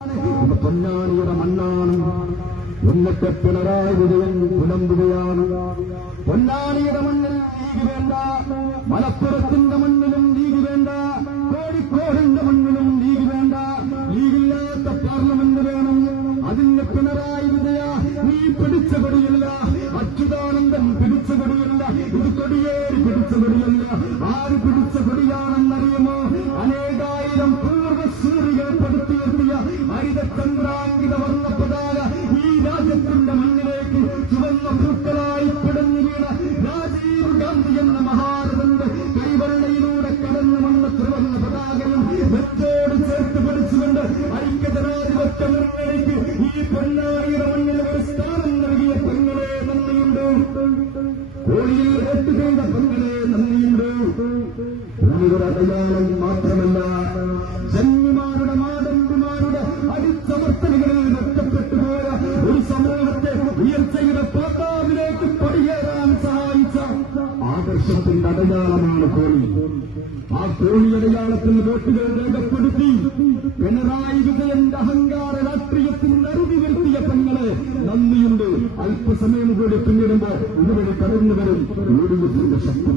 പൊന്നാനിയുടെ മണ്ണാണ്. എന്നിട്ട് പിണറായി വിജയൻ പുലമ്പുകയാണ്. പൊന്നാനിയുടെ മണ്ണിൽ ലീഗ് വേണ്ട, മലപ്പുറത്തിന്റെ മണ്ണിലും ലീഗ് വേണ്ട, കോഴിക്കോടിന്റെ മണ്ണിലും ലീഗ് വേണ്ട. ലീഗില്ലാത്ത പാർലമെന്റ് വേണം. അതിന് പിണറായി വിജയ നീ പിടിച്ച കൊടിയല്ല, അച്യുതാനന്ദൻ പിടിച്ച കൊടിയല്ല, ഇത് കൊടിയേറി പിടിച്ച കൊടിയല്ല. ആര് പിടിച്ച കൊടിയാണെന്നറിയുമോ? അനേകായിരം പൂർവ്വസൂരികളെ പടുത്തുയർത്തിയ ഹരിതചന്ദ്രാങ്കിത വർണ്ണ പതാക ഈ രാജ്യത്തിന്റെ മണ്ണിലേക്ക് ചുവന്ന പൂക്കളായി പിടഞ്ഞു വീണ രാജീവ് ഗാന്ധി എന്ന മഹാരഥന്റെ കൈവെള്ളയിലൂടെ കടന്നു വന്ന ത്രിവർണ്ണ പതാകയും നെറ്റോട് ചേർത്ത് പിടിച്ചുകൊണ്ട് ഐക്യജനാധിപത്യ മുന്നണിക്ക് ഈ പൊന്നാനിയുടെ മണ്ണിൽ ഒരു സ്ഥാനം നൽകിയ പെങ്ങളെ നന്ദിയുണ്ട്. കോഴിയിൽ വോട്ട് ചെയ്ത പെങ്ങളെ നന്ദിയുണ്ട്. ഭൂമിയുടെ അടയാളം മാത്രമല്ല, ജന്മിമാരുടെ മാടന്മാരുടെ അടിച്ചമർത്തലുകളിൽ നഷ്ടപ്പെട്ടുപോയ ഒരു സമൂഹത്തെ ഉയർച്ചയുടെ പാതാവിലേക്ക് പടിയേറാൻ സഹായിച്ച ആദർശത്തിന്റെ അടയാളമാണ് കോഴി. ആ കോഴി അടയാളത്തിൽ വോട്ടുകൾ രേഖപ്പെടുത്തി പിണറായി വിജയന്റെ അഹങ്കാര രാഷ്ട്രീയത്തിന് അറുതി വരുത്തിയ പെങ്ങളെ നന്ദിയുണ്ട്. അല്പസമയം കൂടി പിന്നിടുമ്പോൾ ഇതുവഴി കടന്നു വരും യുഡിഎഫിന്റെ ശക്തി.